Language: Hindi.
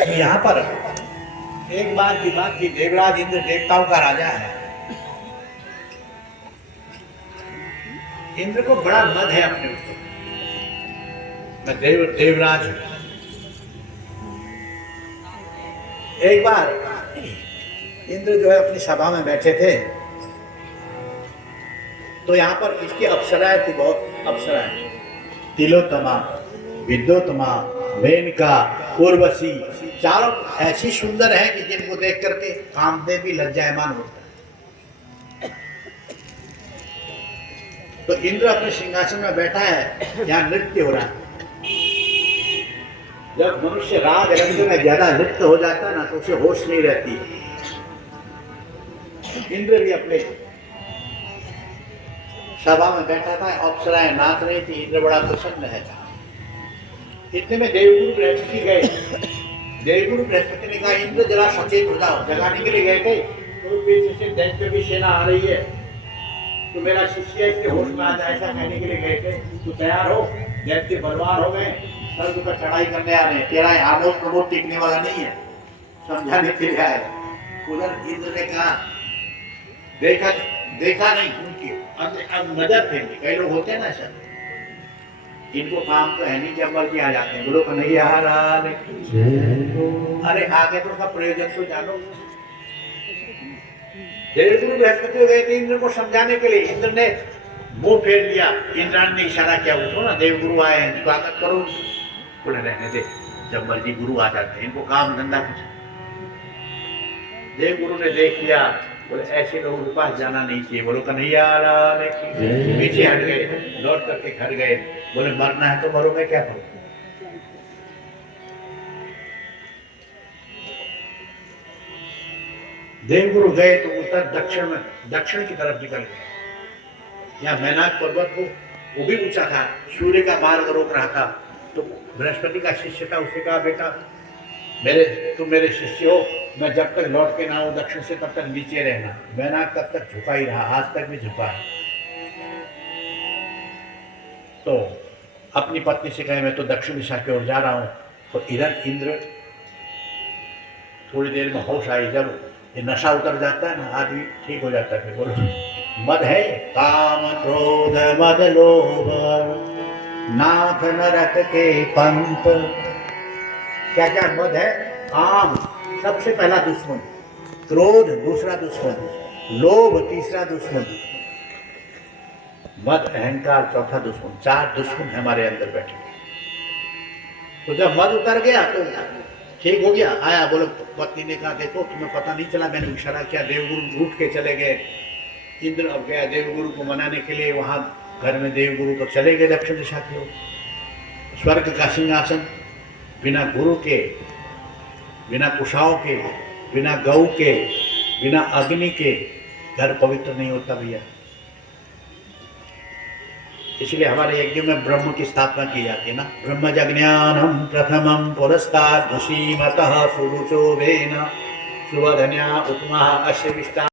यहाँ पर एक बात की बात की, देवराज इंद्र देवताओं का राजा है। इंद्र को बड़ा मद है अपने ऊपर, मैं देवराज हूं। एक बार इंद्र जो है अपनी सभा में बैठे थे, तो यहाँ पर इसकी अप्सराएं थी, बहुत अप्सराएं, तिलोत्तमा, विद्योत्तमा, मेनका, उर्वशी, चारों ऐसी सुंदर है कि जिनको देख करके कामदेव भी लज्जायमान होता है। तो इंद्र अपने सिंहासन में बैठा है, यहाँ नृत्य हो रहा है। जब मनुष्य राग रंग में ज्यादा लिप्त हो जाता है ना, तो उसे होश नहीं रहती। इंद्र भी अपने सभा में बैठा था, अप्सराएं नाच रही थी, इंद्र बड़ा प्रसन्न है। इतने में देवगुरु बृहस्पति गए। देवगुरु बृहस्पति ने कहा, इंद्र जरा सचेत हो जाओ। जगाने के लिए गए थे, तो पीछे से दैत्य की सेना आ रही है, तो मेरा शिष्य इसके होश में आ जाए, ऐसा कहने के लिए गए थे। तू तैयार हो, दैत्य बलवान हो गए, स्वर्ग पर चढ़ाई करने आ रहे हैं, तेरा आमोद प्रमोद टिकने वाला नहीं है, समझाने के लिए आए। उधर इंद्र ने कहा, देखा नहीं उनकी, अब नजर फेंकी। कई लोग होते हैं ना सर, इनको काम तो है नहीं, जब की आ जाते हैं, बोलो कन्हैया लाल की। अरे आगे तो उसका प्रयोजन तो जानो। देवगुरु बृहस्पति गए थे इंद्र को समझाने के लिए। इंद्र ने मुंह फेर लिया, इंद्रान ने इशारा किया, उठो ना, देवगुरु आए हैं, स्वागत करो। बोले रहने दे, जब मर्जी गुरु आ जाते हैं, इनको काम धंधा कुछ। देवगुरु ने देख लिया, बोले ऐसे लोगों के पास जाना नहीं चाहिए, बोलो कन्हैया लाल की। पीछे हट गए, लौट करके घर गए। बोले मरना है तो मरो, मैं क्या करूं। देवगुरु गए तो उत्तर दक्षिण की तरफ निकल गए। यहाँ मैनाक पर्वत को, वो भी ऊंचा था, सूर्य का मार्ग रोक रहा था। तो बृहस्पति का शिष्य था, उसने कहा, बेटा तुम मेरे शिष्य हो, मैं जब तक लौट के ना आऊं दक्षिण से तब तक नीचे रहना। मैनाक तब तक झुका ही रहा, आज तक भी झुका है। तो अपनी पत्नी से कहे, मैं तो दक्षिण दिशा की ओर जा रहा हूं। तो इधर इंद्र, थोड़ी देर में होश आई, जब ये नशा उतर जाता है ना, आदमी ठीक हो जाता है। बोलो मद है, काम क्रोध मद लोभ नाथ नरक के पंथ। क्या क्या मद है? काम सबसे पहला दुश्मन, क्रोध दूसरा दुश्मन, लोभ तीसरा दुश्मन, मद अहंकार चौथा दुश्मन। 4 दुश्मन हमारे अंदर बैठे। तो जब मद उतर गया तो ठीक हो गया। आया, बोले पत्नी ने कहा, देखो तुम्हें पता नहीं चला, मैंने इशारा किया, देवगुरु उठ के चले गए। इंद्र अब गया देवगुरु को मनाने के लिए, वहां घर में देवगुरु तो चले गए दक्षिण दिशा की ओर। स्वर्ग का सिंहासन बिना गुरु के, बिना कुशाओं के, बिना गौ के, बिना अग्नि के घर पवित्र नहीं होता भैया। इसलिए हमारे यज्ञ में ब्रह्म की स्थापना की जाती है ना। ब्रह्म जज्ञानम प्रथमम पुरस्ताद धुषीमतः सुरुचो वेन सुवधन्या उपमा अश्य विष्टा।